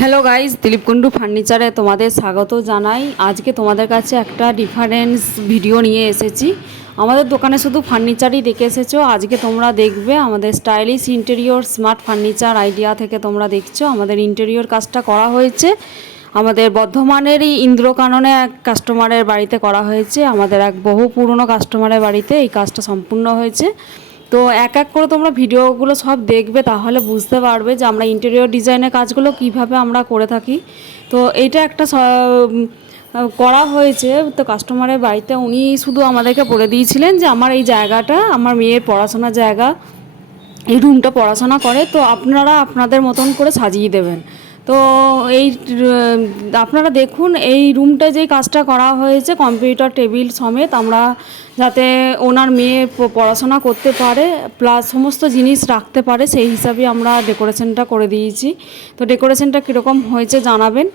Hello guys Dilip Kundu ফার্নিচারে তোমাদের স্বাগত জানাই। আজকে তোমাদের কাছে একটা ডিফারেন্স ভিডিও নিয়ে এসেছি। আমাদের দোকানে শুধু ফার্নিচারই দেখে এসেছ। আজকে তোমরা দেখবে আমাদের stylish interior smart furniture idea থেকে তোমরা দেখছ। আমাদের ইন্টেরিয়র কাজটা করা হয়েছে। আমাদের বর্ধমানেরই ইন্দ্রকাননে এক কাস্টমারের বাড়িতে করা হয়েছে। আমাদের এক বহু পুরনো কাস্টমারের বাড়িতে এই কাজটা সম্পূর্ণ হয়েছে। তো এক এক করে তোমরা ভিডিওগুলো সব দেখবে, তাহলে বুঝতে পারবে যে আমরা ইন্টেরিয়র ডিজাইনের কাজগুলো কীভাবে আমরা করে থাকি। তো এইটা একটা করা হয়েছে, তো কাস্টমারের বাড়িতে উনি শুধু আমাদেরকে বলে দিয়েছিলেন যে আমার এই জায়গাটা, আমার মেয়ের পড়াশোনার জায়গা, এই রুমটা পড়াশোনা করে, তো আপনারা আপনাদের মতন করে সাজিয়ে দেবেন। তো এই আপনারা দেখুন, এই রুমটা যে কাজটা করা হয়েছে, কম্পিউটার, টেবিল সমেত, আমরা যাতে ওনার মেয়ে পড়াশোনা করতে পারে, প্লাস সমস্ত জিনিস রাখতে পারে, সেই হিসাবে আমরা ডেকোরেশনটা করে দিয়েছি। তো ডেকোরেশনটা কীরকম হয়েছে জানাবেন।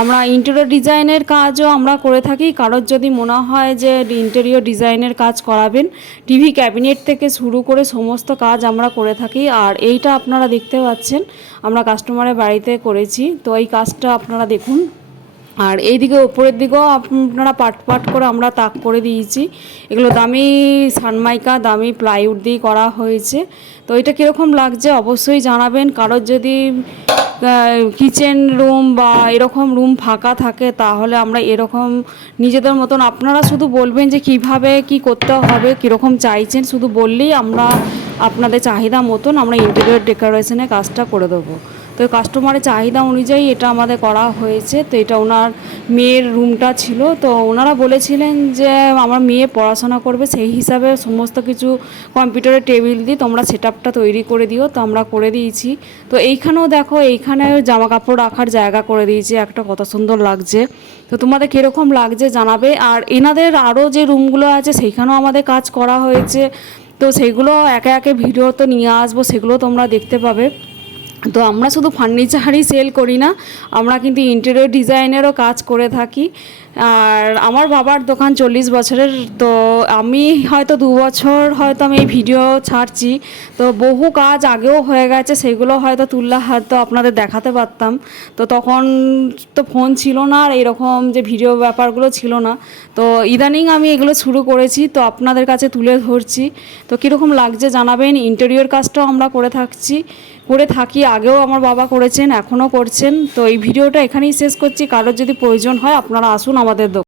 আমরা ইন্টেরিয়র ডিজাইনের কাজও আমরা করে থাকি। কারোর যদি মনে হয় যে ইন্টেরিয়র ডিজাইনের কাজ করাবেন টিভি ক্যাবিনেট থেকে শুরু করে সমস্ত কাজ আমরা করে থাকি। আর এইটা আপনারা দেখতে পাচ্ছেন, আমরা কাস্টমারের বাড়িতে করেছি। তো এই কাজটা আপনারা দেখুন। আর এইদিকে ওপরের দিকেও আপনারা পাট পাট করে আমরা তাক করে দিয়েছি। এগুলো দামি সানমাইকা, দামি প্লাইউড দিয়ে করা হয়েছে। তো এটা কীরকম লাগছে অবশ্যই জানাবেন। কারোর যদি কিচেন রুম বা এরকম রুম ফাঁকা থাকে, তাহলে আমরা এরকম নিজেদের মতন, আপনারা শুধু বলবেন যে কীভাবে কি করতে হবে, কীরকম চাইছেন, শুধু বললেই আমরা আপনাদের চাহিদা মতন আমরা ইন্টেরিয়র ডেকোরেশনের কাজটা করে দেবো। তো কাস্টমারের চাহিদা অনুযায়ী এটা আমাদের করা হয়েছে। তো এটা ওনার মেয়ের রুমটা ছিল। তো ওনারা বলেছিলেন যে, আমার মেয়ে পড়াশোনা করবে, সেই হিসাবে সমস্ত কিছু কম্পিউটারের টেবিল দিয়ে তোমরা সেট তৈরি করে দিও। তো আমরা করে দিয়েছি। তো এইখানেও দেখো, এইখানে জামা কাপড় রাখার জায়গা করে দিয়েছি। একটা কত সুন্দর লাগছে। তো তোমাদের কীরকম লাগছে জানাবে। আর এনাদের আরও যে রুমগুলো আছে, সেইখানেও আমাদের কাজ করা হয়েছে। তো সেগুলো একে একে ভিডিও তো নিয়ে আসব, সেগুলো তোমরা দেখতে পাবে। তো আমরা শুধু ফার্নিচারই সেল করি না, আমরা কিন্তু ইন্টেরিয়র ডিজাইনেরও কাজ করে থাকি। আর আমার বাবার দোকান চল্লিশ বছরের, তো আমি হয়তো দু বছর হয়তো আমি এই ভিডিও ছাড়ছি। তো বহু কাজ আগেও হয়ে গেছে, সেগুলো হয়তো তুললে হয়তো আপনাদের দেখাতে পারতাম। তো তখন তো ফোন ছিল না, আর এরকম যে ভিডিও ব্যাপারগুলো ছিল না। তো ইদানিং আমি এগুলো শুরু করেছি, তো আপনাদের কাছে তুলে ধরছি। তো কীরকম লাগছে জানাবেন? ইন্টেরিয়র কাজটাও আমরা করে থাকছি। করে থাকি, আগেও আমার বাবা করেছেন, এখনও করছেন। তো এই ভিডিওটা এখানেই শেষ করছি। কারোর যদি প্রয়োজন হয় আপনারা আসুন আমাদের